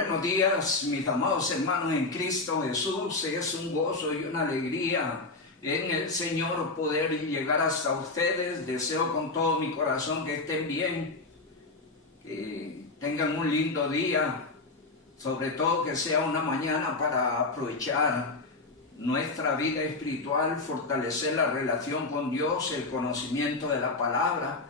Buenos días, mis amados hermanos en Cristo Jesús. Es un gozo y una alegría en el Señor poder llegar hasta ustedes. Deseo con todo mi corazón que estén bien, que tengan un lindo día, sobre todo que sea una mañana para aprovechar nuestra vida espiritual, fortalecer la relación con Dios, el conocimiento de la palabra.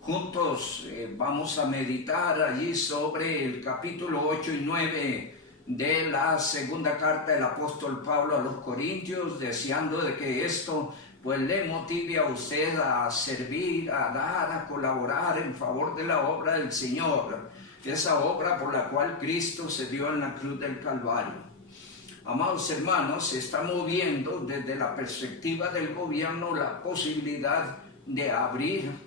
Juntos vamos a meditar allí sobre el capítulo 8 y 9 de la segunda carta del apóstol Pablo a los Corintios, deseando de que esto pues le motive a usted a servir, a dar, a colaborar en favor de la obra del Señor, esa obra por la cual Cristo se dio en la cruz del Calvario. Amados hermanos, estamos viendo desde la perspectiva del gobierno la posibilidad de abrir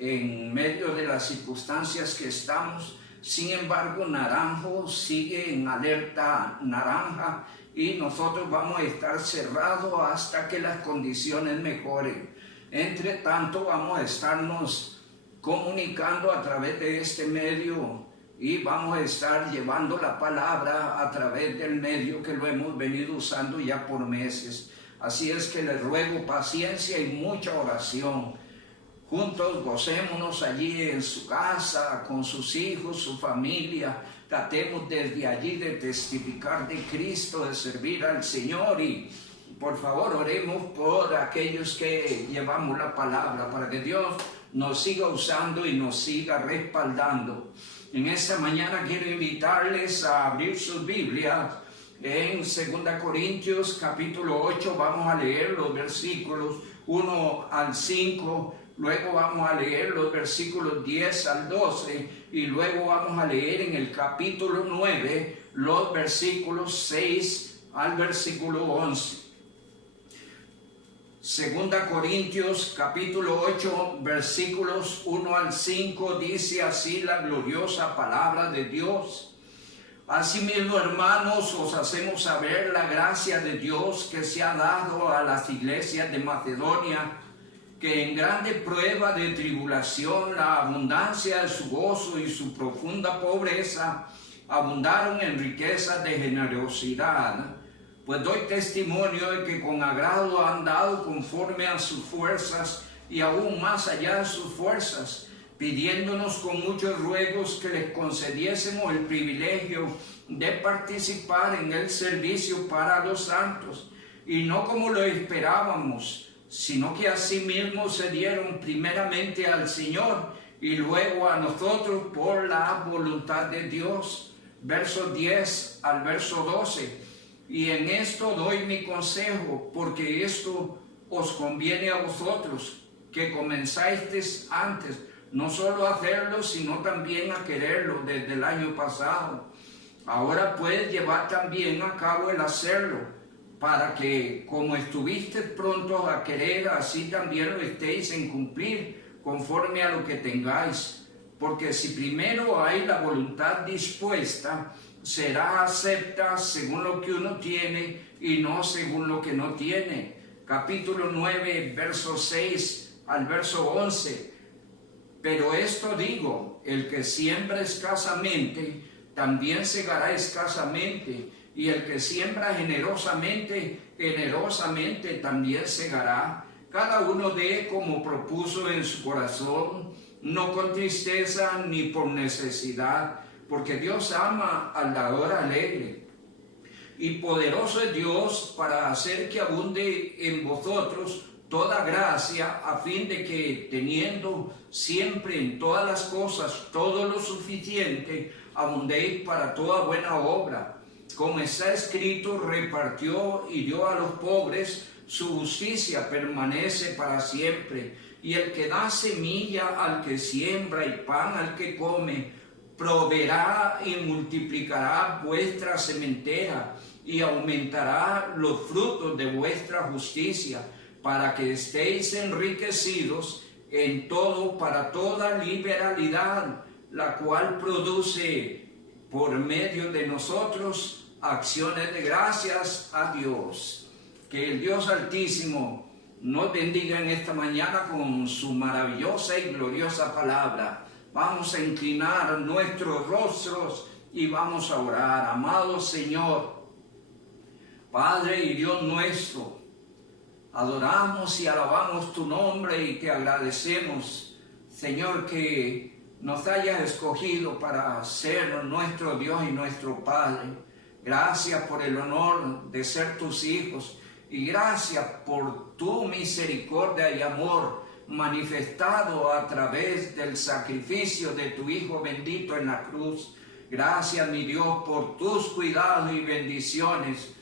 en medio de las circunstancias que estamos. Sin embargo, Naranjo sigue en alerta naranja y nosotros vamos a estar cerrados hasta que las condiciones mejoren. Entre tanto, vamos a estarnos comunicando a través de este medio y vamos a estar llevando la palabra a través del medio que lo hemos venido usando ya por meses. Así es que les ruego paciencia y mucha oración. Juntos gocémonos allí en su casa, con sus hijos, su familia. Tratemos desde allí de testificar de Cristo, de servir al Señor. Y por favor oremos por aquellos que llevamos la palabra, para que Dios nos siga usando y nos siga respaldando. En esta mañana quiero invitarles a abrir sus Biblias en 2 Corintios capítulo 8. Vamos a leer los versículos 1 al 5. Luego vamos a leer los versículos 10 al 12 y luego vamos a leer en el capítulo 9 los versículos 6 al versículo 11. 2 Corintios capítulo 8 versículos 1 al 5 dice así la gloriosa palabra de Dios. Asimismo, hermanos, os hacemos saber la gracia de Dios que se ha dado a las iglesias de Macedonia, que en grande prueba de tribulación la abundancia de su gozo y su profunda pobreza abundaron en riquezas de generosidad. Pues doy testimonio de que con agrado han dado conforme a sus fuerzas y aún más allá de sus fuerzas, pidiéndonos con muchos ruegos que les concediésemos el privilegio de participar en el servicio para los santos, y no como lo esperábamos, sino que asimismo se dieron primeramente al Señor y luego a nosotros por la voluntad de Dios. Versos 10 al verso 12. Y en esto doy mi consejo, porque esto os conviene a vosotros, que comenzasteis antes, no solo a hacerlo, sino también a quererlo desde el año pasado. Ahora puedes llevar también a cabo el hacerlo, para que, como estuvisteis prontos a querer, así también lo estéis en cumplir, conforme a lo que tengáis. Porque si primero hay la voluntad dispuesta, será acepta según lo que uno tiene y no según lo que no tiene. Capítulo 9, verso 6 al verso 11. Pero esto digo, el que siembra escasamente, también segará escasamente. Y el que siembra generosamente, generosamente también segará. Cada uno dé como propuso en su corazón, no con tristeza ni por necesidad, porque Dios ama al dador alegre. Y poderoso es Dios para hacer que abunde en vosotros toda gracia, a fin de que, teniendo siempre en todas las cosas todo lo suficiente, abundéis para toda buena obra. Como está escrito, repartió y dio a los pobres, su justicia permanece para siempre. Y el que da semilla al que siembra y pan al que come, proveerá y multiplicará vuestra sementera y aumentará los frutos de vuestra justicia, para que estéis enriquecidos en todo para toda liberalidad, la cual produce por medio de nosotros acciones de gracias a Dios. Que el Dios Altísimo nos bendiga en esta mañana con su maravillosa y gloriosa palabra. Vamos a inclinar nuestros rostros y vamos a orar. Amado Señor, Padre y Dios nuestro, adoramos y alabamos tu nombre y te agradecemos, Señor, que nos hayas escogido para ser nuestro Dios y nuestro Padre. Gracias por el honor de ser tus hijos y gracias por tu misericordia y amor manifestado a través del sacrificio de tu Hijo bendito en la cruz. Gracias, mi Dios, por tus cuidados y bendiciones.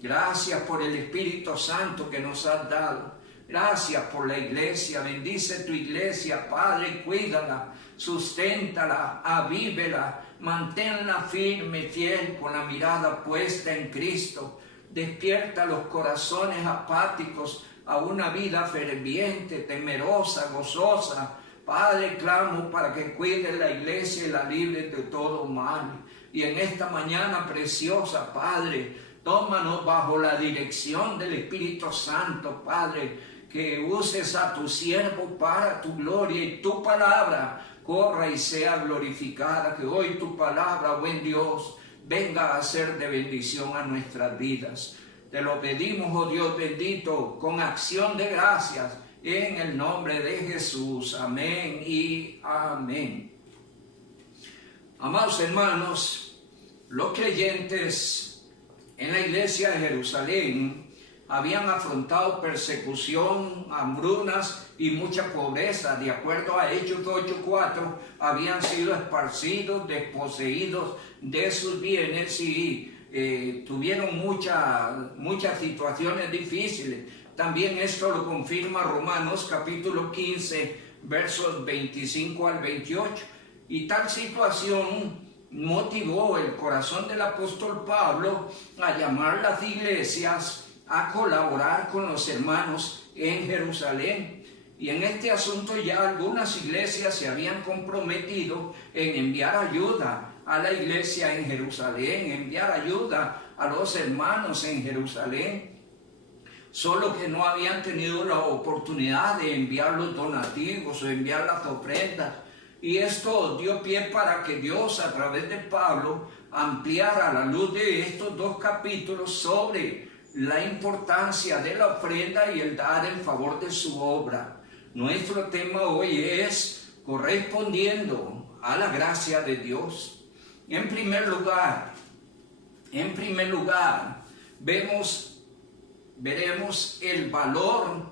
Gracias por el Espíritu Santo que nos has dado. Gracias por la iglesia. Bendice tu iglesia, Padre, cuídala, susténtala, avívela, manténla firme, fiel, con la mirada puesta en Cristo. Despierta los corazones apáticos a una vida ferviente, temerosa, gozosa. Padre, clamo para que cuide la iglesia y la libre de todo mal. Y en esta mañana preciosa, Padre, tómanos bajo la dirección del Espíritu Santo, Padre, que uses a tu siervo para tu gloria y tu palabra corra y sea glorificada. Que hoy tu palabra, buen Dios, venga a ser de bendición a nuestras vidas. Te lo pedimos, oh Dios bendito, con acción de gracias, en el nombre de Jesús. Amén y amén. Amados hermanos, los creyentes en la iglesia de Jerusalén habían afrontado persecución, hambrunas y mucha pobreza. De acuerdo a Hechos 8:4, habían sido esparcidos, desposeídos de sus bienes y tuvieron muchas situaciones difíciles. También esto lo confirma Romanos capítulo 15, versos 25 al 28. Y tal situación motivó el corazón del apóstol Pablo a llamar a las iglesias a colaborar con los hermanos en Jerusalén. Y en este asunto ya algunas iglesias se habían comprometido en enviar ayuda a la iglesia en Jerusalén, enviar ayuda a los hermanos en Jerusalén, solo que no habían tenido la oportunidad de enviar los donativos o enviar las ofrendas. Y esto dio pie para que Dios, a través de Pablo, ampliara la luz de estos dos capítulos sobre la importancia de la ofrenda y el dar en favor de su obra. Nuestro tema hoy es correspondiendo a la gracia de Dios. En primer lugar, veremos el valor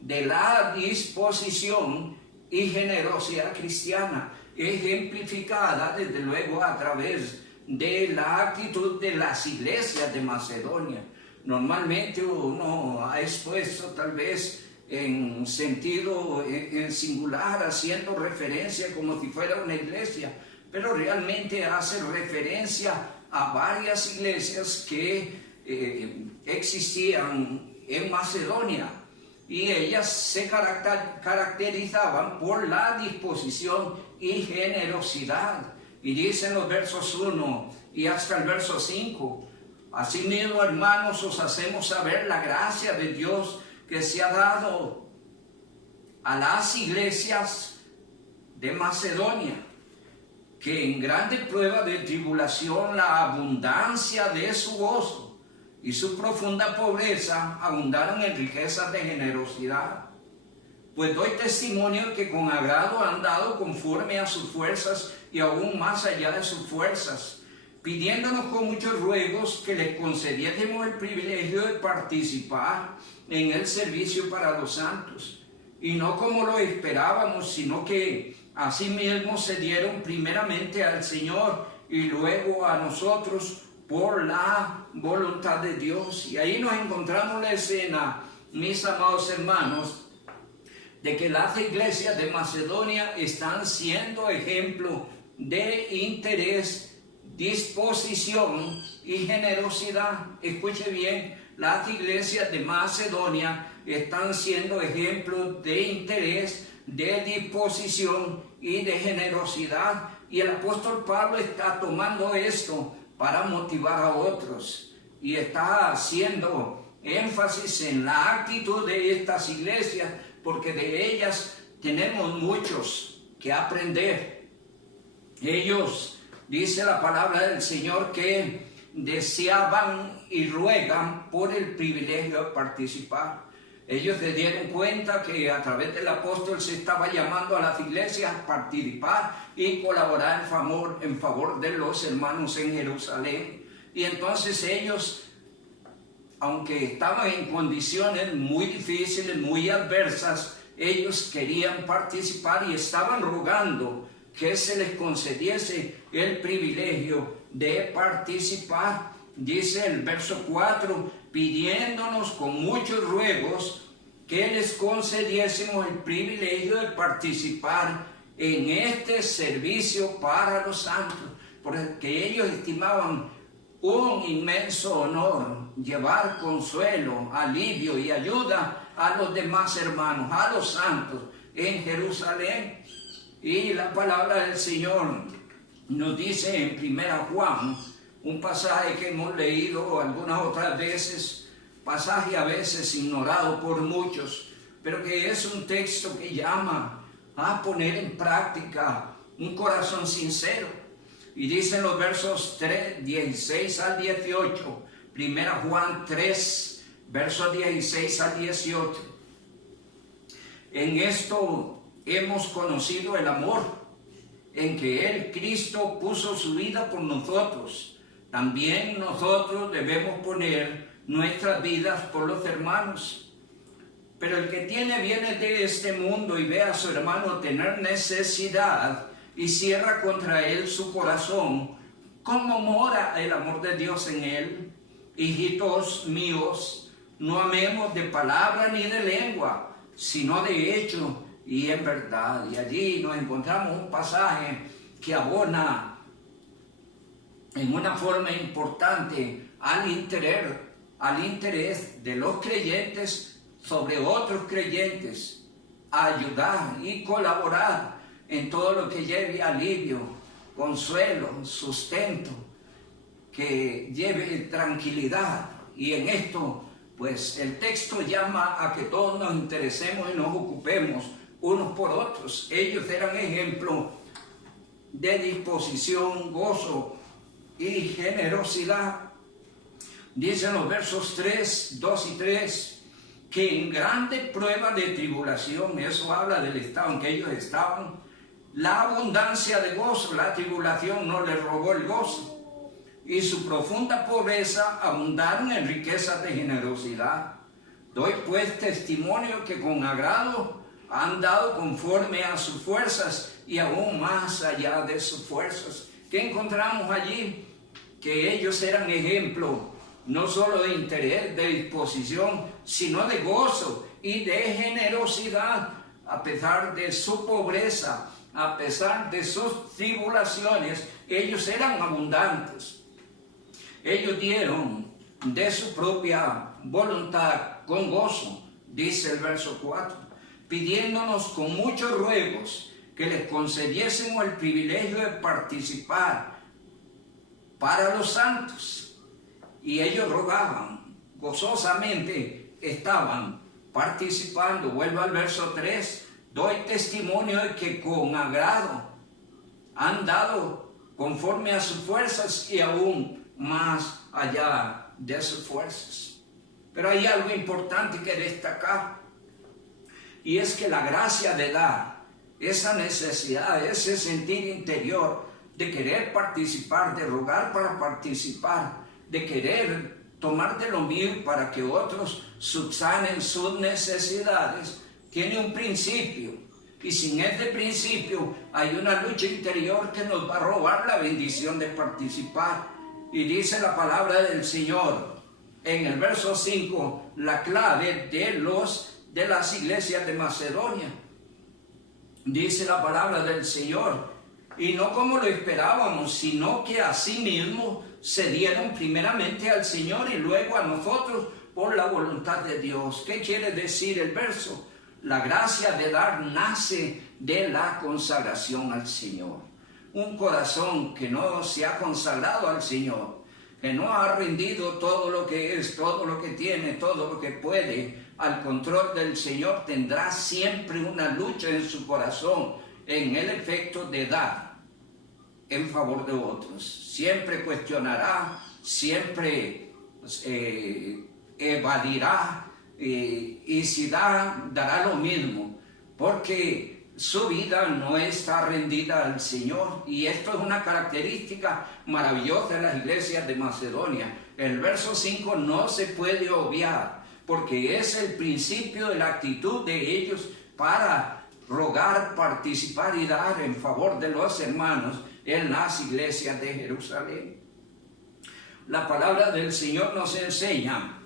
de la disposición y generosidad cristiana, ejemplificada desde luego a través de la actitud de las iglesias de Macedonia. Normalmente uno ha expuesto tal vez en sentido en singular, haciendo referencia como si fuera una iglesia, pero realmente hace referencia a varias iglesias que existían en Macedonia, y ellas se caracterizaban por la disposición y generosidad. Y dicen los versos 1 y hasta el verso 5: asimismo, hermanos, os hacemos saber la gracia de Dios que se ha dado a las iglesias de Macedonia, que en grande prueba de tribulación la abundancia de su gozo y su profunda pobreza abundaron en riquezas de generosidad. Pues doy testimonio que con agrado han dado conforme a sus fuerzas y aún más allá de sus fuerzas, pidiéndonos con muchos ruegos que les concediésemos el privilegio de participar en el servicio para los santos, y no como lo esperábamos, sino que asimismo se dieron primeramente al Señor y luego a nosotros por la voluntad de Dios. Y ahí nos encontramos la escena, mis amados hermanos, de que las iglesias de Macedonia están siendo ejemplo de interés, disposición y generosidad. Escuche bien, las iglesias de Macedonia están siendo ejemplos de interés, de disposición y de generosidad. Y el apóstol Pablo está tomando esto para motivar a otros, y está haciendo énfasis en la actitud de estas iglesias, porque de ellas tenemos muchos que aprender. Ellos dice la palabra del Señor que deseaban y ruegan por el privilegio de participar. Ellos se dieron cuenta que a través del apóstol se estaba llamando a las iglesias a participar y colaborar en favor de los hermanos en Jerusalén. Y entonces ellos, aunque estaban en condiciones muy difíciles, muy adversas, ellos querían participar y estaban rogando que se les concediese el privilegio de participar. Dice el verso 4, pidiéndonos con muchos ruegos que les concediésemos el privilegio de participar en este servicio para los santos, porque ellos estimaban un inmenso honor llevar consuelo, alivio y ayuda a los demás hermanos, a los santos en Jerusalén. Y la palabra del Señor nos dice en 1 Juan, un pasaje que hemos leído algunas otras veces, pasaje a veces ignorado por muchos, pero que es un texto que llama a poner en práctica un corazón sincero. Y dicen los versos 16 al 18, 1 Juan 3, versos 16 al 18. En esto hemos conocido el amor, en que Él, Cristo, puso su vida por nosotros. También nosotros debemos poner nuestras vidas por los hermanos. Pero el que tiene bienes de este mundo y ve a su hermano tener necesidad y cierra contra él su corazón, ¿cómo mora el amor de Dios en él? Hijitos míos, no amemos de palabra ni de lengua, sino de hecho y en verdad. Y allí nos encontramos un pasaje que abona en una forma importante al interés de los creyentes sobre otros creyentes, a ayudar y colaborar en todo lo que lleve alivio, consuelo, sustento, que lleve tranquilidad. Y en esto, pues el texto llama a que todos nos interesemos y nos ocupemos unos por otros. Ellos eran ejemplo de disposición, gozo y generosidad. Dicen los versos 3, 2 y 3, que en grande prueba de tribulación, eso habla del estado en que ellos estaban, la abundancia de gozo, la tribulación no les robó el gozo, y su profunda pobreza abundaron en riquezas de generosidad. Doy pues testimonio que con agrado han dado conforme a sus fuerzas y aún más allá de sus fuerzas. ¿Qué encontramos allí? Que ellos eran ejemplo no solo de interés, de disposición, sino de gozo y de generosidad, a pesar de su pobreza, a pesar de sus tribulaciones. Ellos eran abundantes. Ellos dieron de su propia voluntad con gozo, dice el verso 4, pidiéndonos con muchos ruegos que les concediésemos el privilegio de participar para los santos. Y ellos rogaban, gozosamente estaban participando. Vuelvo al verso 3, doy testimonio de que con agrado han dado conforme a sus fuerzas y aún más allá de sus fuerzas. Pero hay algo importante que destacar, y es que la gracia de dar, esa necesidad, ese sentir interior de querer participar, de rogar para participar, de querer tomar de lo mío para que otros subsanen sus necesidades, tiene un principio. Y sin este principio hay una lucha interior que nos va a robar la bendición de participar. Y dice la palabra del Señor en el verso 5, la clave de las iglesias de Macedonia. Dice la palabra del Señor, y no como lo esperábamos, sino que asimismo se dieron primeramente al Señor y luego a nosotros por la voluntad de Dios. ¿Qué quiere decir el verso? La gracia de dar nace de la consagración al Señor. Un corazón que no se ha consagrado al Señor, que no ha rendido todo lo que es, todo lo que tiene, todo lo que puede al control del Señor, tendrá siempre una lucha en su corazón en el efecto de dar. en favor de otros. Siempre cuestionará, siempre evadirá, y si dará lo mismo, porque su vida no está rendida al Señor. Y esto es una característica maravillosa de las iglesias de Macedonia. El verso 5 no se puede obviar, porque es el principio de la actitud de ellos para rogar, participar y dar en favor de los hermanos en las iglesias de Jerusalén. La palabra del Señor nos enseña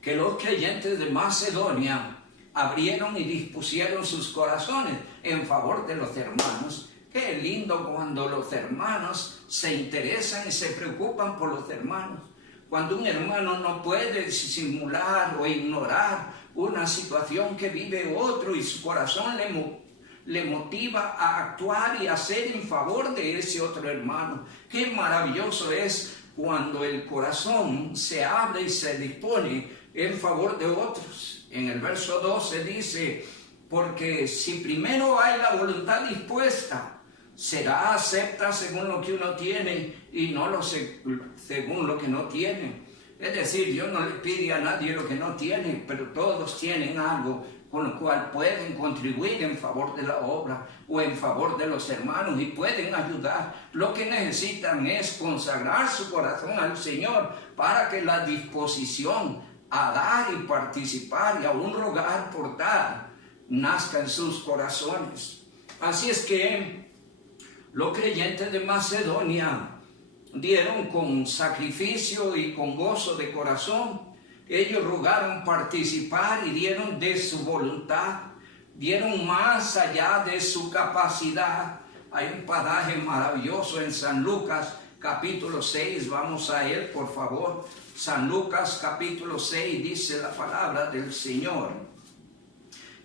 que los creyentes de Macedonia abrieron y dispusieron sus corazones en favor de los hermanos. Qué lindo cuando los hermanos se interesan y se preocupan por los hermanos. Cuando un hermano no puede disimular o ignorar una situación que vive otro y su corazón le motiva a actuar y hacer en favor de ese otro hermano. Qué maravilloso es cuando el corazón se abre y se dispone en favor de otros. En el verso 12 dice, porque si primero hay la voluntad dispuesta, será acepta según lo que uno tiene y no según lo que no tiene. Es decir, Dios no le pide a nadie lo que no tiene, pero todos tienen algo con lo cual pueden contribuir en favor de la obra o en favor de los hermanos y pueden ayudar. Lo que necesitan es consagrar su corazón al Señor para que la disposición a dar y participar y aún rogar por dar nazca en sus corazones. Así es que los creyentes de Macedonia dieron con sacrificio y con gozo de corazón. Ellos rogaron participar y dieron de su voluntad, dieron más allá de su capacidad. Hay un pasaje maravilloso en San Lucas capítulo 6, vamos a él por favor. San Lucas capítulo 6 dice la palabra del Señor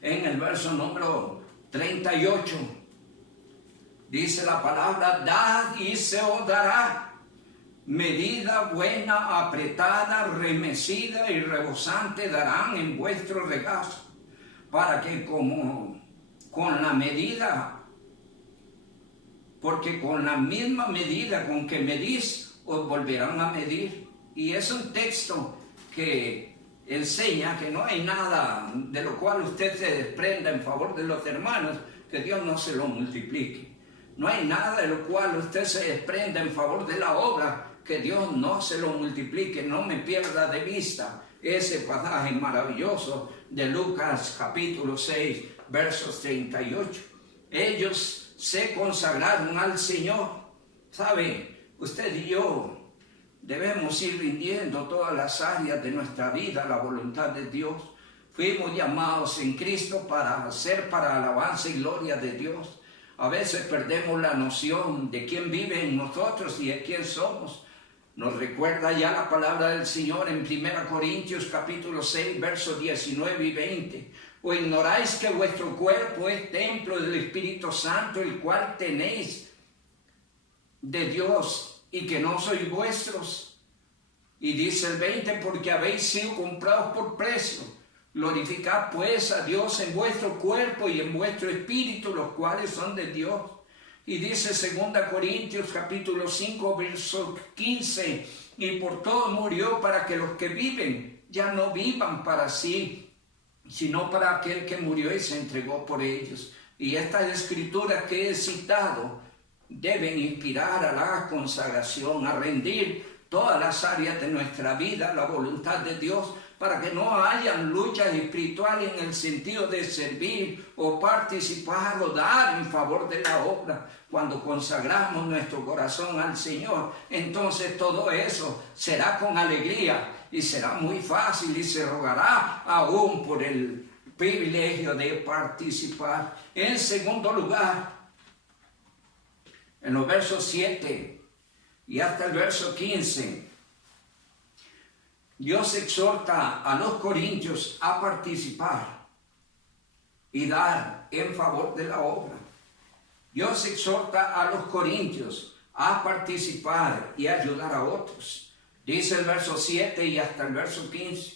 en el verso número 38. Dice la palabra, dad y se os dará, medida buena, apretada, remecida y rebosante darán en vuestro regazo, para que como con la medida, porque con la misma medida con que medís, os volverán a medir. Y es un texto que enseña que no hay nada de lo cual usted se desprenda en favor de los hermanos, que Dios no se lo multiplique. No hay nada de lo cual usted se desprenda en favor de la obra, que Dios no se lo multiplique. No me pierda de vista ese pasaje maravilloso de Lucas capítulo 6, versos 38. Ellos se consagraron al Señor. ¿Sabe? Usted y yo debemos ir rindiendo todas las áreas de nuestra vida a la voluntad de Dios. Fuimos llamados en Cristo para ser para alabanza y gloria de Dios. A veces perdemos la noción de quién vive en nosotros y de quién somos. Nos recuerda ya la palabra del Señor en 1 Corintios capítulo 6, versos 19 y 20. ¿O ignoráis que vuestro cuerpo es templo del Espíritu Santo, el cual tenéis de Dios y que no sois vuestros? Y dice el 20, porque habéis sido comprados por precio. Glorificad pues a Dios en vuestro cuerpo y en vuestro espíritu, los cuales son de Dios. Y dice 2 Corintios capítulo 5, verso 15, y por todo murió para que los que viven ya no vivan para sí, sino para aquel que murió y se entregó por ellos. Y estas escrituras que he citado deben inspirar a la consagración, a rendir todas las áreas de nuestra vida a la voluntad de Dios, para que no hayan luchas espirituales en el sentido de servir o participar o dar en favor de la obra. Cuando consagramos nuestro corazón al Señor, entonces todo eso será con alegría y será muy fácil y se rogará aún por el privilegio de participar. En segundo lugar, en los versos 7 y hasta el verso 15, Dios exhorta a los corintios a participar y dar en favor de la obra. Dios exhorta a los corintios a participar y ayudar a otros. Dice el verso 7 y hasta el verso 15.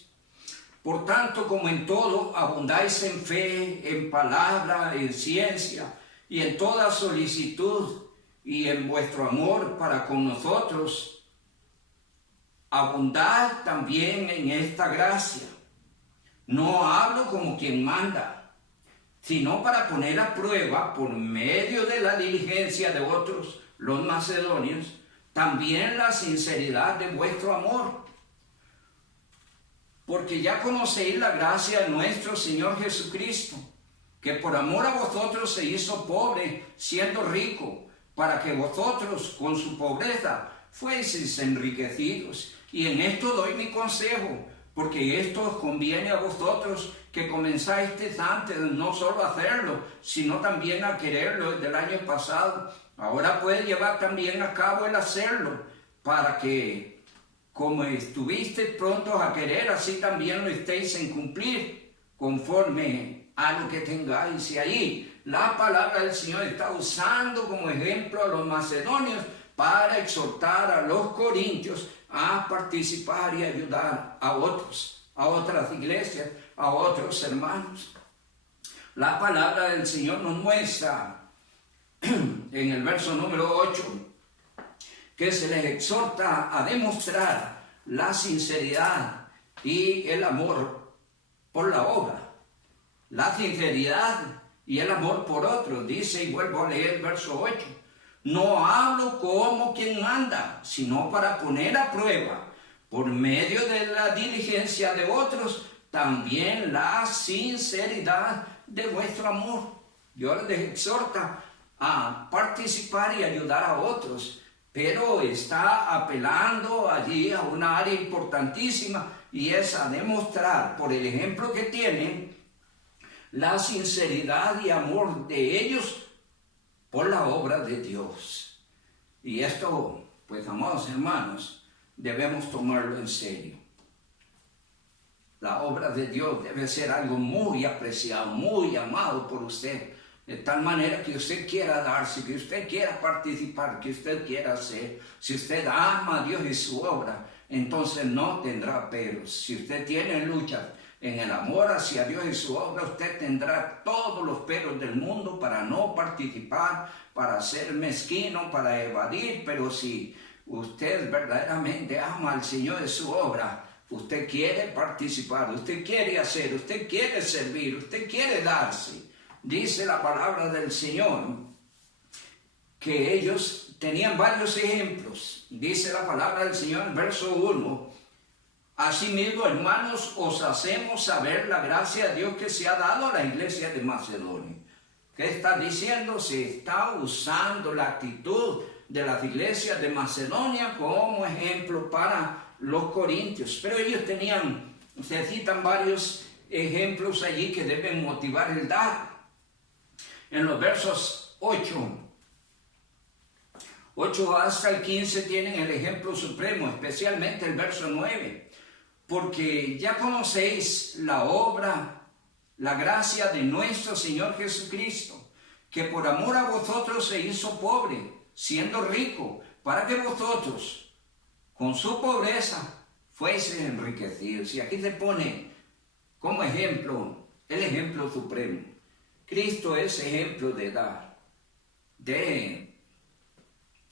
Por tanto, como en todo abundáis en fe, en palabra, en ciencia y en toda solicitud y en vuestro amor para con nosotros, abundad también en esta gracia. No hablo como quien manda, sino para poner a prueba por medio de la diligencia de otros, los macedonios, también la sinceridad de vuestro amor. Porque ya conocéis la gracia de nuestro Señor Jesucristo, que por amor a vosotros se hizo pobre, siendo rico, para que vosotros con su pobreza fueseis enriquecidos. Y en esto doy mi consejo, porque esto os conviene a vosotros, que comenzáis antes no solo a hacerlo, sino también a quererlo desde el año pasado. Ahora puede llevar también a cabo el hacerlo, para que, como estuvisteis prontos a querer, así también lo estéis en cumplir, conforme a lo que tengáis. Y ahí la palabra del Señor está usando como ejemplo a los macedonios para exhortar a los corintios a participar y ayudar a otros, a otras iglesias, a otros hermanos. La palabra del Señor nos muestra en el verso número 8 que se les exhorta a demostrar la sinceridad y el amor por la obra. La sinceridad y el amor por otros. Dice, y vuelvo a leer el verso 8, no hablo como quien manda, sino para poner a prueba, por medio de la diligencia de otros, también la sinceridad de vuestro amor. Dios les exhorta a participar y ayudar a otros, pero está apelando allí a una área importantísima, y es a demostrar por el ejemplo que tienen la sinceridad y amor de ellos por la obra de Dios. Y esto, pues, amados hermanos, debemos tomarlo en serio. La obra de Dios debe ser algo muy apreciado, muy amado por usted, de tal manera que usted quiera darse, que usted quiera participar, que usted quiera hacer. Si usted ama a Dios y su obra, entonces no tendrá peros. Si usted tiene lucha en el amor hacia Dios y su obra, usted tendrá todos los peros del mundo para no participar, para ser mezquino, para evadir. Pero si usted verdaderamente ama al Señor y su obra, usted quiere participar, usted quiere hacer, usted quiere servir, usted quiere darse. Dice la palabra del Señor que ellos tenían varios ejemplos. Dice la palabra del Señor en verso 1, asimismo, hermanos, os hacemos saber la gracia de Dios que se ha dado a la iglesia de Macedonia. ¿Qué está diciendo? Se está usando la actitud de las iglesias de Macedonia como ejemplo para los corintios. Pero ellos se citan varios ejemplos allí que deben motivar el dar. En los versos 8 hasta el 15 tienen el ejemplo supremo, especialmente el verso 9. Porque ya conocéis la obra, la gracia de nuestro Señor Jesucristo, que por amor a vosotros se hizo pobre, siendo rico, para que vosotros, con su pobreza, fueseis enriquecidos. Y aquí se pone como ejemplo, el ejemplo supremo. Cristo es ejemplo de dar, de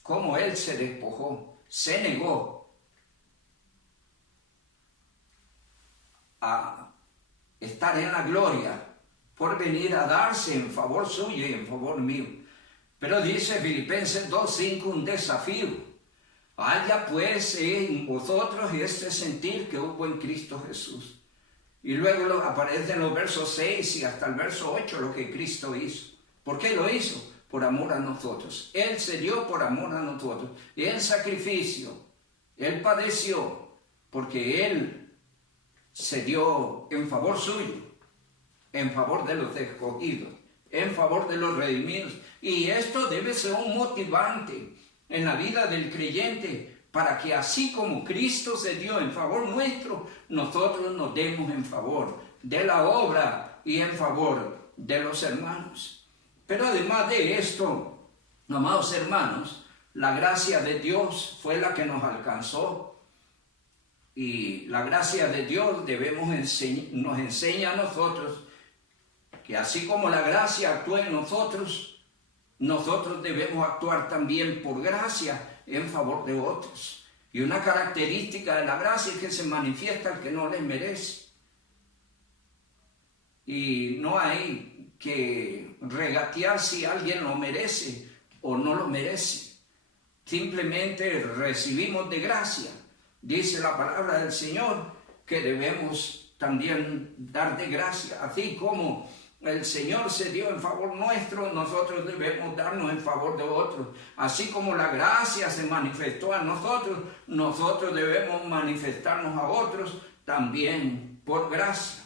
cómo Él se despojó, se negó a estar en la gloria por venir a darse en favor suyo y en favor mío. Pero dice Filipenses 2:5 un desafío. Haya pues en vosotros este sentir que hubo en Cristo Jesús. Y luego aparece en los versos 6 y hasta el verso 8 lo que Cristo hizo. ¿Por qué lo hizo? Por amor a nosotros. Él se dio por amor a nosotros. Y en sacrificio, Él padeció, porque Él se dio en favor suyo, en favor de los escogidos, en favor de los redimidos. Y esto debe ser un motivante en la vida del creyente, para que así como Cristo se dio en favor nuestro, nosotros nos demos en favor de la obra y en favor de los hermanos. Pero además de esto, amados hermanos, la gracia de Dios fue la que nos alcanzó. Y la gracia de Dios nos enseña a nosotros que así como la gracia actúa en nosotros, nosotros debemos actuar también por gracia en favor de otros. Y una característica de la gracia es que se manifiesta al que no le merece. Y no hay que regatear si alguien lo merece o no lo merece. Simplemente recibimos de gracia. Dice la palabra del Señor que debemos también dar de gracia. Así como el Señor se dio en favor nuestro, nosotros debemos darnos en favor de otros. Así como la gracia se manifestó a nosotros, nosotros debemos manifestarnos a otros también por gracia.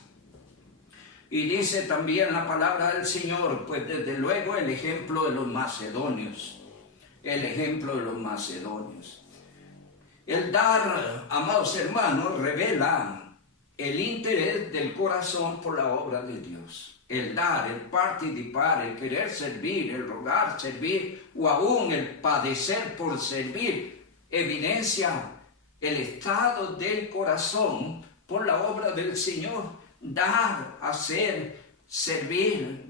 Y dice también la palabra del Señor, pues desde luego el ejemplo de los macedonios. El ejemplo de los macedonios. El dar, amados hermanos, revela el interés del corazón por la obra de Dios. El dar, el participar, el querer servir, el rogar, servir, o aún el padecer por servir, evidencia el estado del corazón por la obra del Señor. Dar, hacer, servir,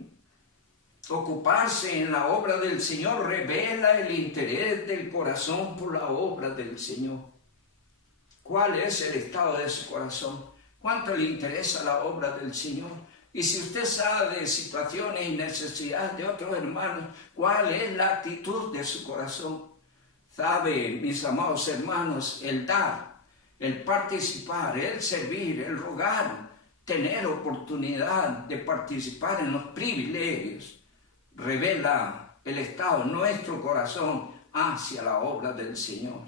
ocuparse en la obra del Señor revela el interés del corazón por la obra del Señor. ¿Cuál es el estado de su corazón? ¿Cuánto le interesa la obra del Señor? Y si usted sabe de situaciones y necesidades de otros hermanos, ¿cuál es la actitud de su corazón? Sabe, mis amados hermanos, el dar, el participar, el servir, el rogar, tener oportunidad de participar en los privilegios, revela el estado de nuestro corazón hacia la obra del Señor.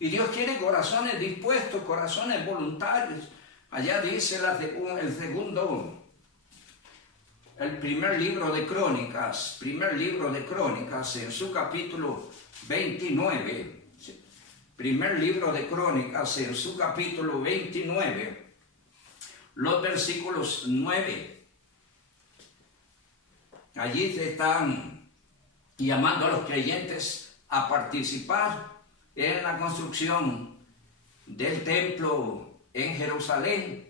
Y Dios quiere corazones dispuestos, corazones voluntarios. Allá dice el primer libro de Crónicas, en su capítulo 29. Primer libro de Crónicas, en su capítulo 29, los versículos 9. Allí se están llamando a los creyentes a participar en la construcción del templo en Jerusalén.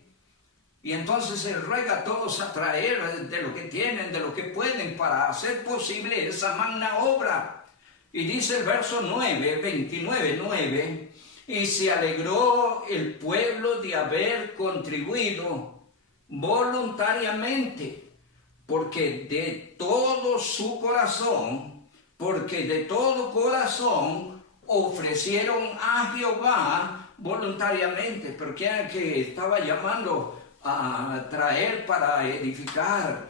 Y entonces se ruega a todos a traer de lo que tienen, de lo que pueden, para hacer posible esa magna obra. Y dice el verso 29, y se alegró el pueblo de haber contribuido voluntariamente, porque de todo corazón ofrecieron a Jehová voluntariamente. Pero ¿quién era el que estaba llamando a traer para edificar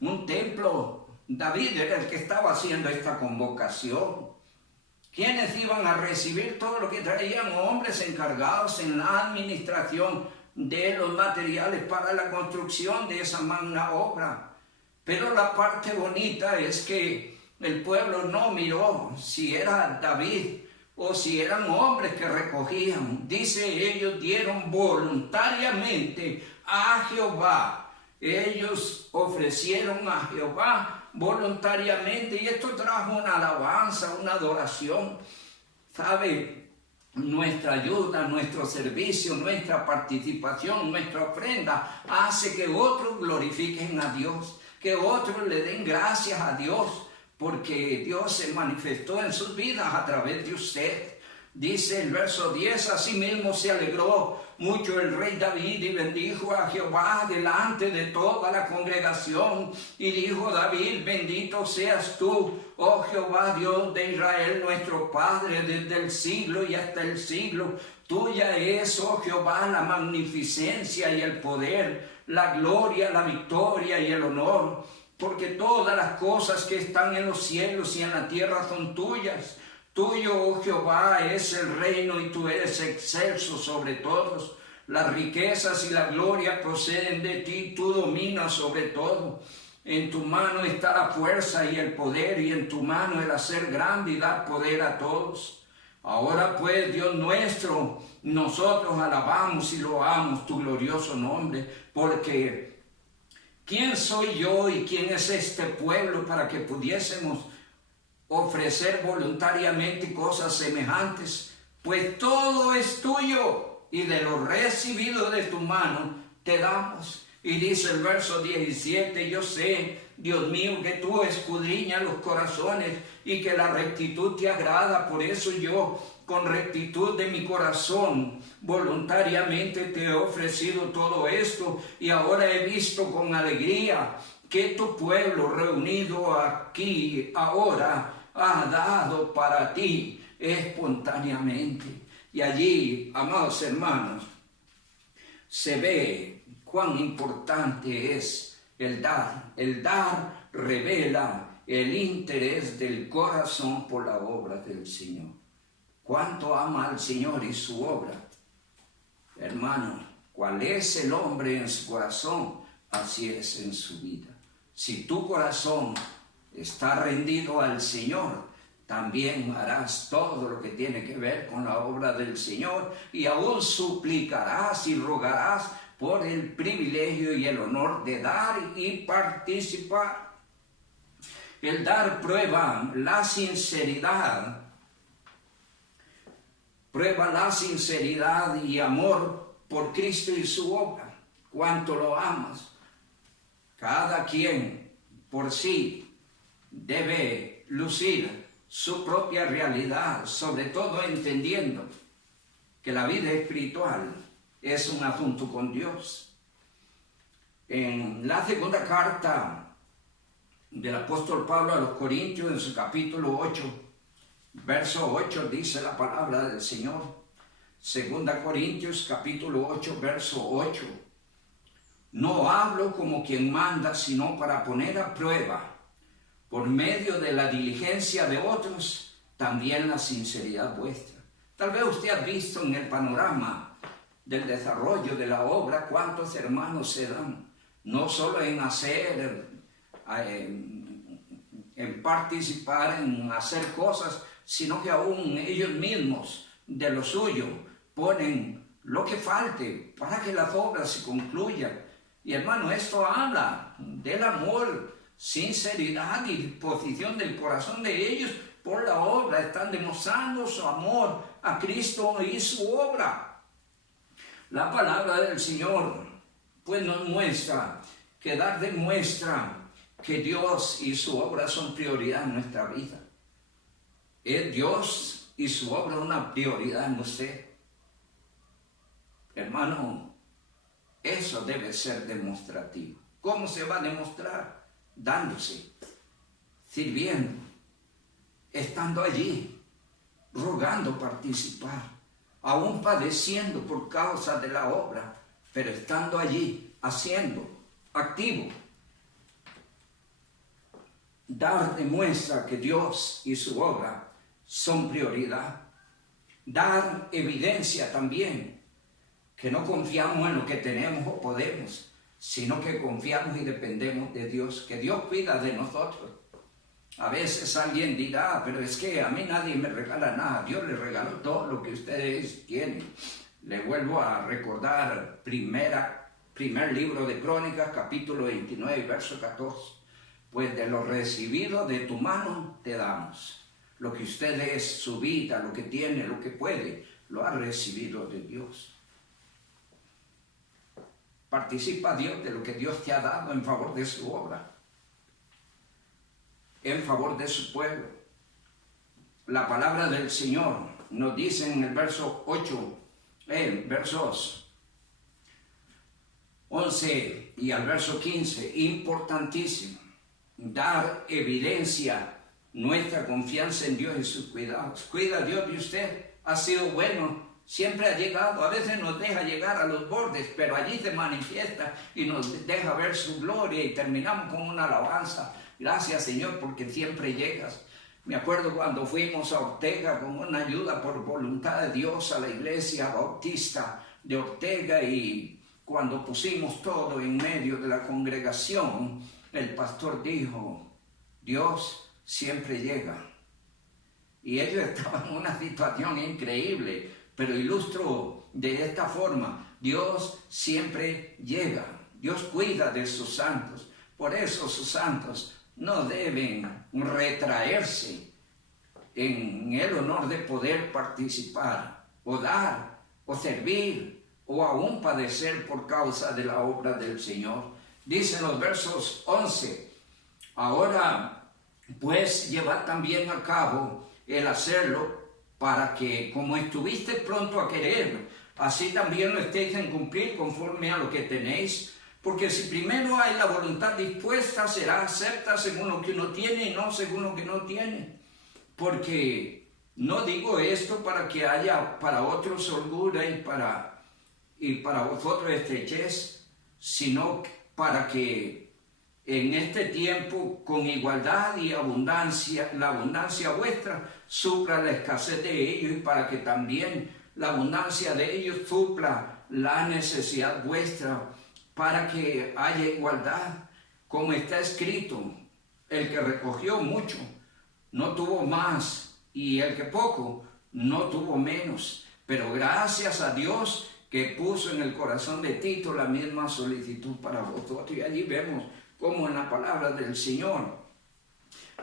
un templo? David era el que estaba haciendo esta convocación. ¿Quiénes iban a recibir todo lo que traían? Hombres encargados en la administración de los materiales para la construcción de esa magna obra. Pero la parte bonita es que el pueblo no miró si era David o si eran hombres que recogían. Dice, ellos dieron voluntariamente a Jehová. Ellos ofrecieron a Jehová voluntariamente, y esto trajo una alabanza, una adoración. ¿Sabe? Nuestra ayuda, nuestro servicio, nuestra participación, nuestra ofrenda hace que otros glorifiquen a Dios, que otros le den gracias a Dios, porque Dios se manifestó en sus vidas a través de usted. Dice el verso 10, asimismo se alegró mucho el rey David y bendijo a Jehová delante de toda la congregación. Y dijo David, bendito seas tú, oh Jehová, Dios de Israel, nuestro Padre, desde el siglo y hasta el siglo. Tuya es, oh Jehová, la magnificencia y el poder, la gloria, la victoria y el honor, porque todas las cosas que están en los cielos y en la tierra son tuyas. Tuyo, oh Jehová, es el reino y tú eres excelso sobre todos. Las riquezas y la gloria proceden de ti, tú dominas sobre todo. En tu mano está la fuerza y el poder, y en tu mano el hacer grande y dar poder a todos. Ahora pues, Dios nuestro, nosotros alabamos y loamos tu glorioso nombre, porque ¿quién soy yo y quién es este pueblo para que pudiésemos ofrecer voluntariamente cosas semejantes? Pues todo es tuyo, y de lo recibido de tu mano te damos. Y dice el verso 17, yo sé Dios mío, que tú escudriñas los corazones y que la rectitud te agrada. Por eso yo, con rectitud de mi corazón, voluntariamente te he ofrecido todo esto, y ahora he visto con alegría que tu pueblo reunido aquí ahora ha dado para ti espontáneamente. Y allí, amados hermanos, se ve cuán importante es el dar. El dar revela el interés del corazón por la obra del Señor. ¿Cuánto ama al Señor y su obra? Hermano, ¿cuál es el hombre en su corazón? Así es en su vida. Si tu corazón está rendido al Señor, también harás todo lo que tiene que ver con la obra del Señor, y aún suplicarás y rogarás por el privilegio y el honor de dar y participar. El dar prueba la sinceridad y amor por Cristo y su obra. Cuánto lo amas. Cada quien por sí debe lucir su propia realidad, sobre todo entendiendo que la vida espiritual es un asunto con Dios. En la segunda carta del apóstol Pablo a los Corintios, en su capítulo 8, verso 8, dice la palabra del Señor. Segunda Corintios, capítulo 8, verso 8. No hablo como quien manda, sino para poner a prueba, por medio de la diligencia de otros, también la sinceridad vuestra. Tal vez usted ha visto en el panorama del desarrollo de la obra cuántos hermanos se dan, no solo en hacer, en participar, en hacer cosas, sino que aún ellos mismos de lo suyo ponen lo que falte para que las obras se concluyan. Y hermano, esto habla del amor, sinceridad y disposición del corazón de ellos por la obra. Están demostrando su amor a Cristo y su obra. La palabra del Señor pues nos muestra, que dar demuestra que Dios y su obra son prioridad en nuestra vida. ¿Es Dios y su obra una prioridad en usted? Hermano, eso debe ser demostrativo. ¿Cómo se va a demostrar? Dándose, sirviendo, estando allí, rogando participar, aún padeciendo por causa de la obra, pero estando allí, haciendo, activo. Dar demuestra que Dios y su obra son prioridad. Dar evidencia también que no confiamos en lo que tenemos o podemos, sino que confiamos y dependemos de Dios, que Dios cuida de nosotros. A veces alguien dirá, pero es que a mí nadie me regala nada, Dios le regaló todo lo que ustedes tienen. Le vuelvo a recordar primer libro de Crónicas, capítulo 29, verso 14. Pues de lo recibido de tu mano te damos. Lo que usted es, su vida, lo que tiene, lo que puede, lo ha recibido de Dios. Participa Dios de lo que Dios te ha dado en favor de su obra, en favor de su pueblo. La palabra del Señor nos dice en el verso 8, versos 11 y al verso 15, importantísimo, dar evidencia nuestra confianza en Dios y sus cuidados. Cuida Dios de usted, ha sido bueno, siempre ha llegado, a veces nos deja llegar a los bordes, pero allí se manifiesta y nos deja ver su gloria, y terminamos con una alabanza. Gracias, Señor, porque siempre llegas. Me acuerdo cuando fuimos a Ortega con una ayuda por voluntad de Dios a la iglesia bautista de Ortega, y cuando pusimos todo en medio de la congregación, el pastor dijo, Dios siempre llega. Y ellos estaban en una situación increíble, pero ilustro de esta forma: Dios siempre llega, Dios cuida de sus santos. Por eso sus santos no deben retraerse en el honor de poder participar, o dar, o servir, o aún padecer por causa de la obra del Señor. Dicen los versos 11 Ahora, pues, llevad también a cabo el hacerlo, para que, como estuviste pronto a querer, así también lo estéis en cumplir conforme a lo que tenéis. Porque si primero hay la voluntad dispuesta, será acepta según lo que uno tiene y no según lo que no tiene. Porque no digo esto para que haya para otros holgura y para vosotros estrechez, sino para que en este tiempo con igualdad y abundancia, la abundancia vuestra supla la escasez de ellos, y para que también la abundancia de ellos supla la necesidad vuestra, para que haya igualdad, como está escrito: el que recogió mucho no tuvo más, y el que poco no tuvo menos. Pero gracias a Dios que puso en el corazón de Tito la misma solicitud para vosotros. Y allí vemos cómo en la palabra del Señor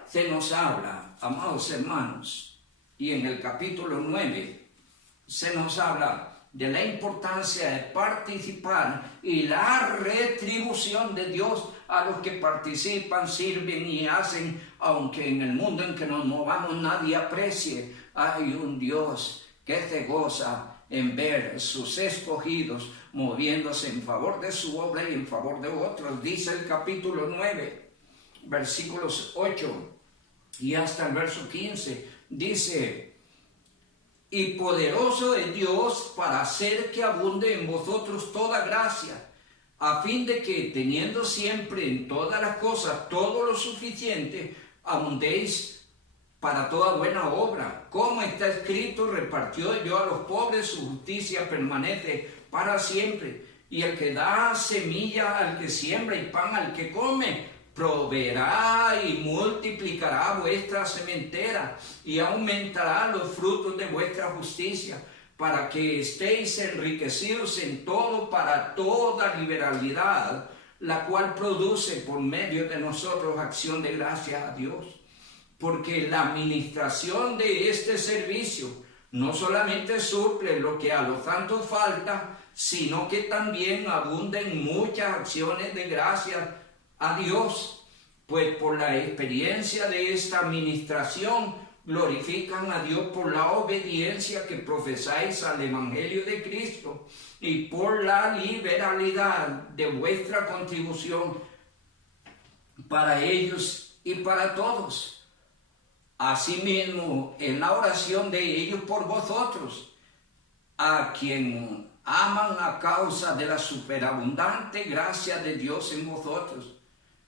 se nos habla, amados hermanos, y en el capítulo 9 se nos habla de la importancia de participar y la retribución de Dios a los que participan, sirven y hacen, aunque en el mundo en que nos movamos nadie aprecie. Hay un Dios que se goza en ver sus escogidos moviéndose en favor de su obra y en favor de otros. Dice el capítulo 9, versículos 8 y hasta el verso 15, dice: y poderoso es Dios para hacer que abunde en vosotros toda gracia, a fin de que, teniendo siempre en todas las cosas todo lo suficiente, abundéis para toda buena obra. Como está escrito: repartió yo a los pobres, su justicia permanece para siempre. Y el que da semilla al que siembra y pan al que come, proveerá y multiplicará vuestra sementera y aumentará los frutos de vuestra justicia, para que estéis enriquecidos en todo para toda liberalidad, la cual produce por medio de nosotros acción de gracias a Dios. Porque la administración de este servicio no solamente suple lo que a los santos falta, sino que también abunda en muchas acciones de gracias a Dios, pues por la experiencia de esta administración glorifican a Dios por la obediencia que profesáis al Evangelio de Cristo y por la liberalidad de vuestra contribución para ellos y para todos. Asimismo, en la oración de ellos por vosotros, a quien aman a causa de la superabundante gracia de Dios en vosotros.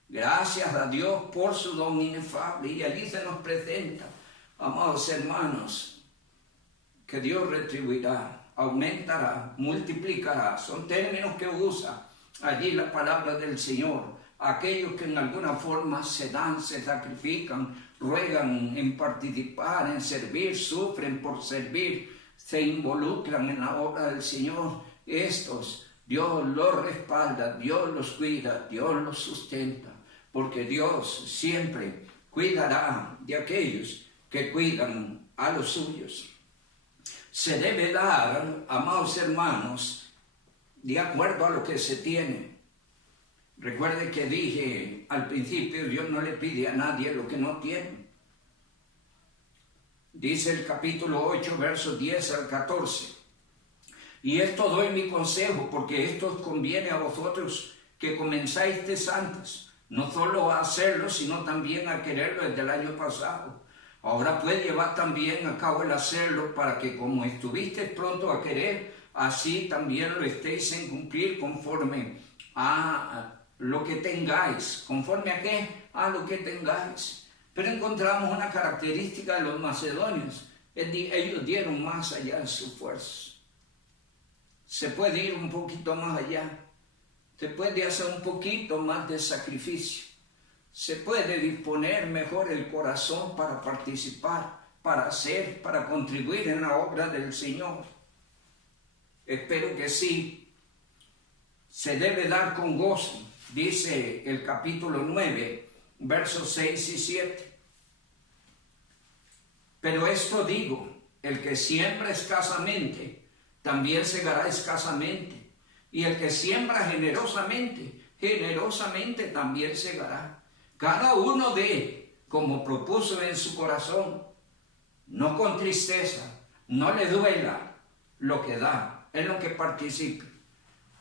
Gracias a Dios por su don inefable. Y allí se nos presenta, amados hermanos, que Dios retribuirá, aumentará, multiplicará. Son términos que usa allí la palabra del Señor. Aquellos que en alguna forma se dan, se sacrifican, ruegan en participar, en servir, sufren por servir, se involucran en la obra del Señor. Estos, Dios los respalda, Dios los cuida, Dios los sustenta, porque Dios siempre cuidará de aquellos que cuidan a los suyos. Se debe dar, amados hermanos, de acuerdo a lo que se tiene. Recuerde que dije al principio, Dios no le pide a nadie lo que no tiene. Dice el capítulo 8, versos 10 al 14. Y esto doy mi consejo, porque esto os conviene a vosotros que comenzáis de antes, no solo a hacerlo, sino también a quererlo desde el año pasado. Ahora pues llevad también a cabo el hacerlo, para que como estuvisteis pronto a querer, así también lo estéis en cumplir conforme a lo que tengáis. ¿Conforme a qué? A lo que tengáis. Pero encontramos una característica de los macedonios. Ellos dieron más allá de sus fuerzas. Se puede ir un poquito más allá. Se puede hacer un poquito más de sacrificio. Se puede disponer mejor el corazón para participar, para hacer, para contribuir en la obra del Señor. Espero que sí. Se debe dar con gozo, dice el capítulo 9, versos 6 y 7. Pero esto digo, el que siembra escasamente, también segará escasamente. Y el que siembra generosamente, generosamente también segará. Cada uno dé como propuso en su corazón, no con tristeza, no le duela lo que da, en lo que participe,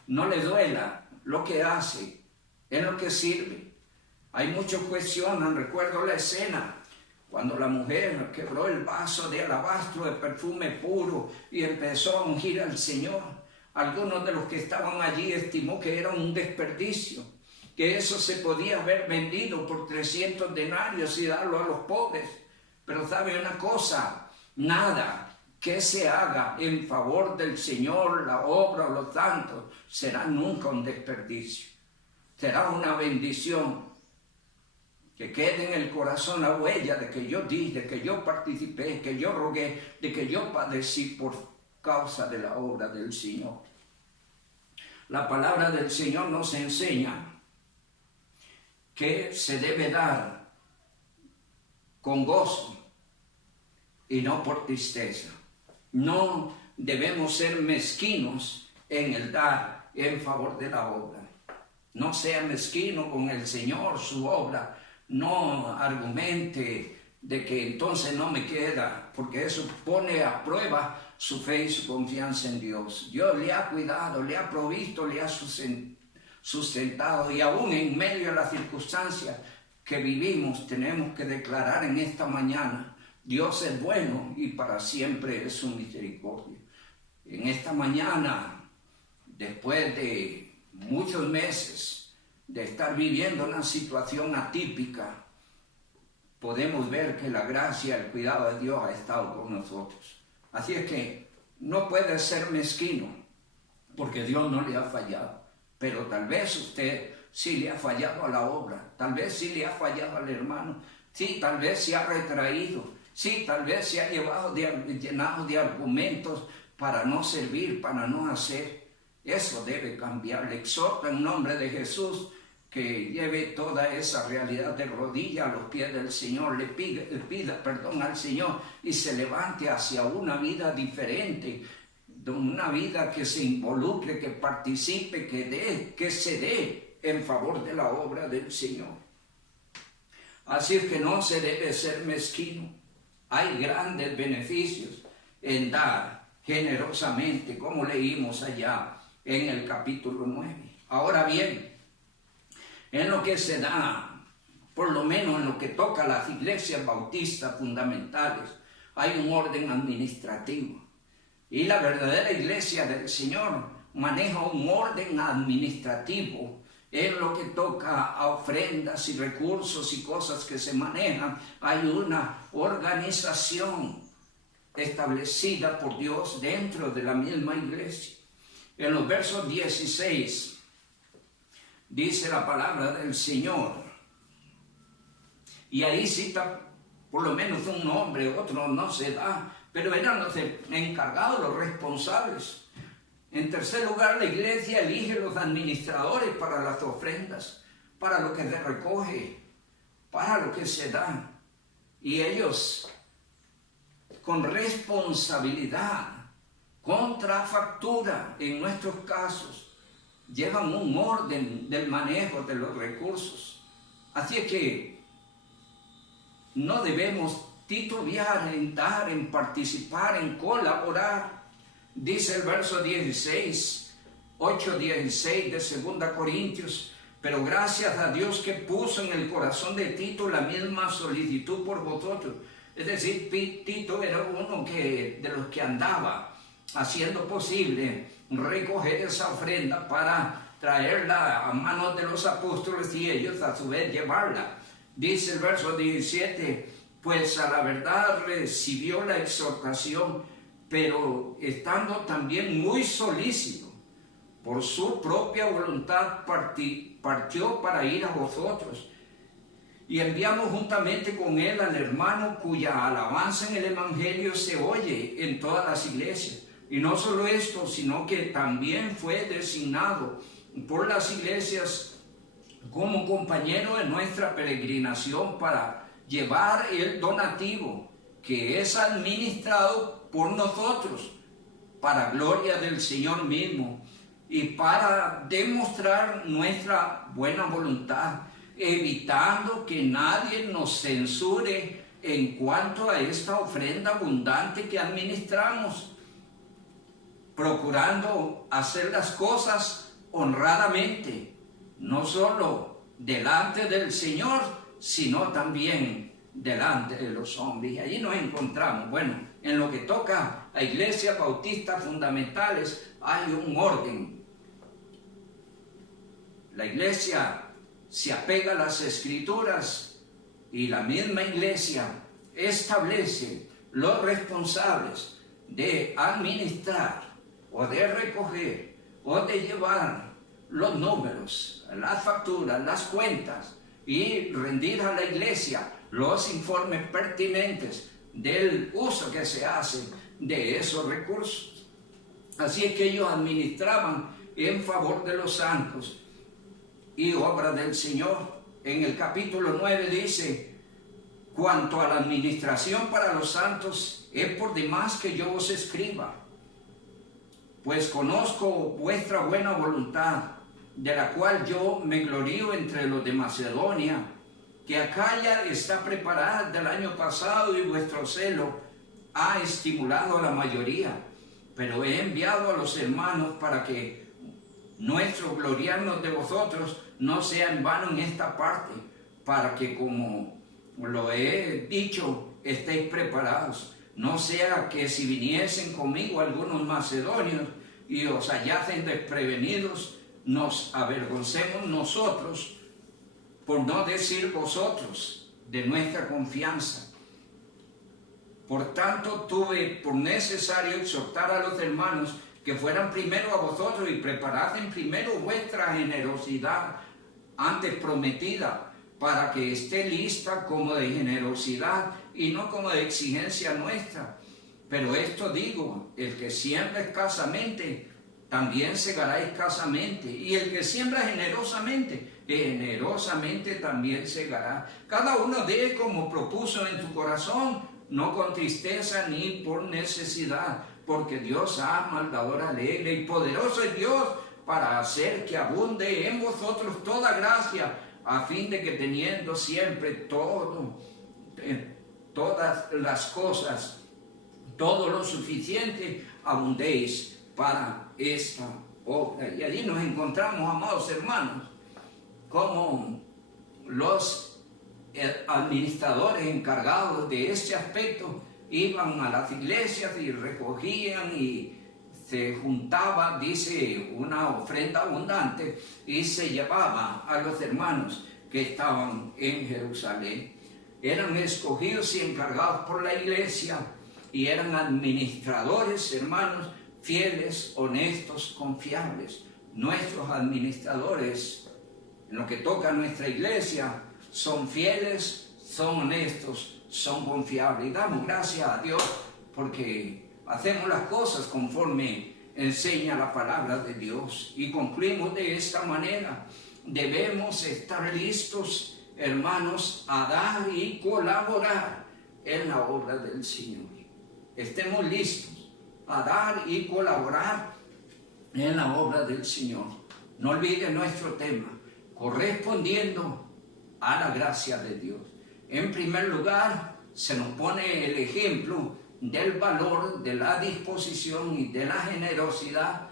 no le duela lo que hace, en lo que sirve. Hay muchos cuestionan, recuerdo la escena, cuando la mujer quebró el vaso de alabastro de perfume puro y empezó a ungir al Señor. Algunos de los que estaban allí estimó que era un desperdicio, que eso se podía haber vendido por 300 denarios y darlo a los pobres. Pero sabe una cosa, nada que se haga en favor del Señor, la obra o los santos, será nunca un desperdicio. Será una bendición. Que quede en el corazón la huella de que yo di, de que yo participé, que yo rogué, de que yo padecí por causa de la obra del Señor. La palabra del Señor nos enseña que se debe dar con gozo y no por tristeza. No debemos ser mezquinos en el dar en favor de la obra. No sea mezquino con el Señor, su obra. No argumente de que entonces no me queda, porque eso pone a prueba su fe y su confianza en Dios. Dios le ha cuidado, le ha provisto, le ha sustentado, y aún en medio de las circunstancias que vivimos tenemos que declarar en esta mañana: Dios es bueno y para siempre es su misericordia. En esta mañana, después de muchos meses de estar viviendo una situación atípica, podemos ver que la gracia y el cuidado de Dios ha estado con nosotros. Así es que no puede ser mezquino, porque Dios no le ha fallado, pero tal vez usted sí le ha fallado a la obra, tal vez sí le ha fallado al hermano, sí, tal vez se ha retraído, sí, tal vez se ha llenado de argumentos para no servir, para no hacer. Eso debe cambiar. Le exhorto en nombre de Jesús que lleve toda esa realidad de rodilla a los pies del Señor, le pida perdón al Señor y se levante hacia una vida diferente, una vida que se involucre, que participe, que dé, que se dé en favor de la obra del Señor. Así es que no se debe ser mezquino. Hay grandes beneficios en dar generosamente, como leímos allá en el capítulo 9. Ahora bien, en lo que se da, por lo menos en lo que toca a las iglesias bautistas fundamentales, hay un orden administrativo. Y la verdadera iglesia del Señor maneja un orden administrativo en lo que toca a ofrendas y recursos y cosas que se manejan. Hay una organización establecida por Dios dentro de la misma iglesia. En los versos 16 dice la palabra del Señor, y ahí cita por lo menos un nombre, otro no se da, pero eran los encargados, los responsables. En tercer lugar, la iglesia elige los administradores para las ofrendas, para lo que se recoge, para lo que se da, y ellos con responsabilidad, contra factura en nuestros casos, llevan un orden del manejo de los recursos. Así es que no debemos titubear en dar, en participar, en colaborar. Dice el verso 16, 8:16 de 2 Corintios, pero gracias a Dios que puso en el corazón de Tito la misma solicitud por vosotros. Es decir, Tito era uno de los que andaba haciendo posible recoger esa ofrenda para traerla a manos de los apóstoles y ellos a su vez llevarla. Dice el verso 17, pues a la verdad recibió la exhortación, pero estando también muy solícito, por su propia voluntad partió para ir a vosotros. Y enviamos juntamente con él al hermano cuya alabanza en el Evangelio se oye en todas las iglesias. Y no solo esto, sino que también fue designado por las iglesias como compañero de nuestra peregrinación para llevar el donativo que es administrado por nosotros, para gloria del Señor mismo y para demostrar nuestra buena voluntad evitando que nadie nos censure en cuanto a esta ofrenda abundante que administramos, procurando hacer las cosas honradamente, no solo delante del Señor, sino también delante de los hombres. Y allí nos encontramos, bueno, en lo que toca a iglesias bautistas fundamentales hay un orden. La iglesia se apega a las Escrituras y la misma iglesia establece los responsables de administrar o de recoger o de llevar los números, las facturas, las cuentas y rendir a la iglesia los informes pertinentes del uso que se hace de esos recursos. Así es que ellos administraban en favor de los santos y obra del Señor. En el capítulo 9 dice: cuanto a la administración para los santos, es por demás que yo os escriba, pues conozco vuestra buena voluntad, de la cual yo me glorío entre los de Macedonia, que Acaya está preparada del año pasado y vuestro celo ha estimulado a la mayoría, pero he enviado a los hermanos para que nuestro gloriarnos de vosotros no sea en vano en esta parte, para que, como lo he dicho, estéis preparados. No sea que si viniesen conmigo algunos macedonios y os hallasen desprevenidos, nos avergoncemos nosotros, por no decir vosotros, de nuestra confianza. Por tanto, tuve por necesario exhortar a los hermanos que fueran primero a vosotros y preparasen primero vuestra generosidad antes prometida, para que esté lista como de generosidad y no como de exigencia nuestra. Pero esto digo: el que siembra escasamente, también segará escasamente, y el que siembra generosamente, generosamente también segará. Cada uno dé como propuso en tu corazón, no con tristeza ni por necesidad, porque Dios ama al dador alegre, y poderoso es Dios para hacer que abunde en vosotros toda gracia, a fin de que teniendo siempre todas las cosas, todo lo suficiente, abundéis para esta obra. Y allí nos encontramos, amados hermanos, como los administradores encargados de este aspecto iban a las iglesias y recogían y se juntaba, dice, una ofrenda abundante y se llevaba a los hermanos que estaban en Jerusalén. Eran escogidos y encargados por la iglesia y eran administradores, hermanos, fieles, honestos, confiables. Nuestros administradores, en lo que toca a nuestra iglesia, son fieles, son honestos, son confiables. Y damos gracias a Dios porque hacemos las cosas conforme enseña la palabra de Dios. Y concluimos de esta manera: debemos estar listos, hermanos, a dar y colaborar en la obra del Señor. Estemos listos a dar y colaborar en la obra del Señor. No olviden nuestro tema: correspondiendo a la gracia de Dios. En primer lugar, se nos pone el ejemplo del valor, de la disposición y de la generosidad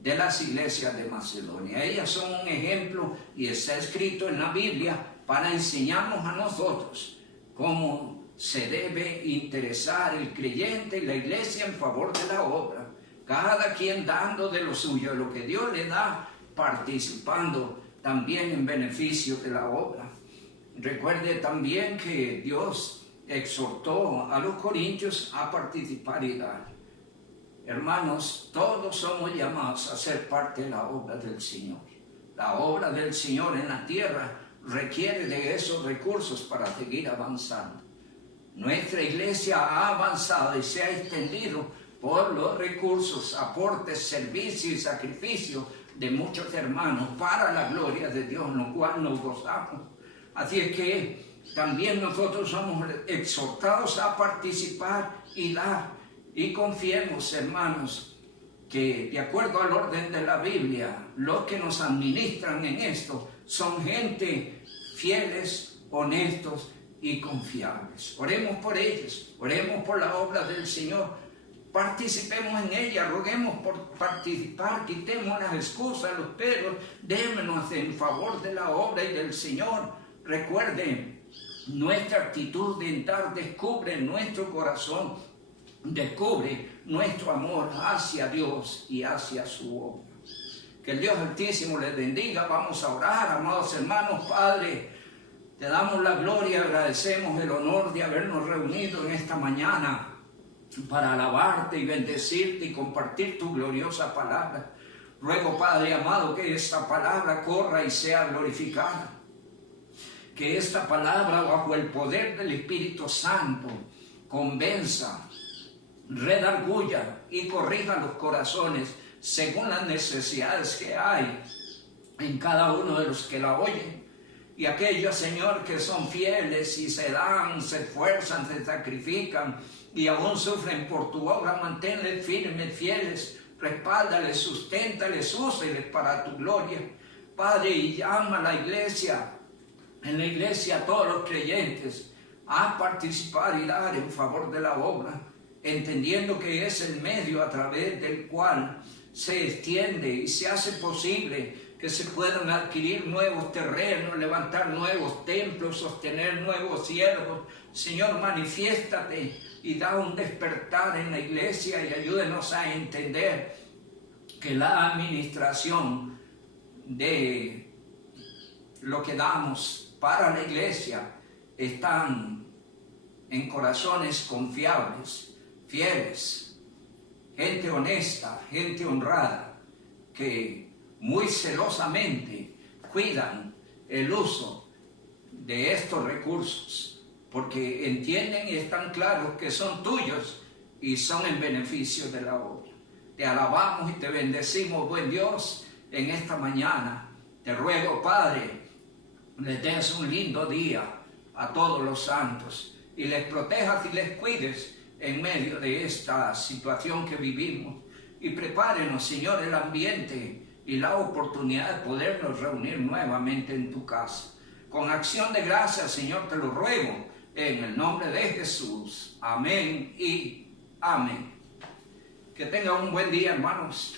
de las iglesias de Macedonia. Ellas son un ejemplo y está escrito en la Biblia para enseñarnos a nosotros cómo se debe interesar el creyente y la iglesia en favor de la obra. Cada quien dando de lo suyo, lo que Dios le da, participando también en beneficio de la obra. Recuerde también que Dios exhortó a los corintios a participar y dar. Hermanos, todos somos llamados a ser parte de la obra del Señor. La obra del Señor en la tierra requiere de esos recursos para seguir avanzando. Nuestra iglesia ha avanzado y se ha extendido por los recursos, aportes, servicios y sacrificios de muchos hermanos para la gloria de Dios, en lo cual nos gozamos. Así es que también nosotros somos exhortados a participar y dar. Y confiemos, hermanos, que de acuerdo al orden de la Biblia, los que nos administran en esto son gente fieles, honestos y confiables. Oremos por ellos, oremos por la obra del Señor, participemos en ella, roguemos por participar, quitemos las excusas, los peros, démonos en favor de la obra y del Señor. Recuerden, nuestra actitud de entrar descubre nuestro corazón, descubre nuestro amor hacia Dios y hacia su obra. Que el Dios Altísimo les bendiga. Vamos a orar, amados hermanos. Padre, te damos la gloria, agradecemos el honor de habernos reunido en esta mañana para alabarte y bendecirte y compartir tu gloriosa palabra. Ruego, Padre amado, que esta palabra corra y sea glorificada. Que esta palabra, bajo el poder del Espíritu Santo, convenza, redarguya y corrija los corazones según las necesidades que hay en cada uno de los que la oyen. Y aquellos, Señor, que son fieles y se dan, se esfuerzan, se sacrifican y aún sufren por tu obra, manténles firmes, fieles, respáldales, susténtales, úseles para tu gloria. Padre, y llama a la iglesia, en la iglesia a todos los creyentes, a participar y dar en favor de la obra, entendiendo que es el medio a través del cual se extiende y se hace posible que se puedan adquirir nuevos terrenos, levantar nuevos templos, sostener nuevos siervos. Señor, manifiéstate y da un despertar en la iglesia y ayúdenos a entender que la administración de lo que damos para la iglesia están en corazones confiables, fieles, gente honesta, gente honrada, que muy celosamente cuidan el uso de estos recursos, porque entienden y están claros que son tuyos y son en beneficio de la obra. Te alabamos y te bendecimos, buen Dios, en esta mañana. Te ruego, Padre, les des un lindo día a todos los santos y les protejas y les cuides en medio de esta situación que vivimos. Y prepárenos, Señor, el ambiente y la oportunidad de podernos reunir nuevamente en tu casa. Con acción de gracias, Señor, te lo ruego, en el nombre de Jesús. Amén y amén. Que tengan un buen día, hermanos.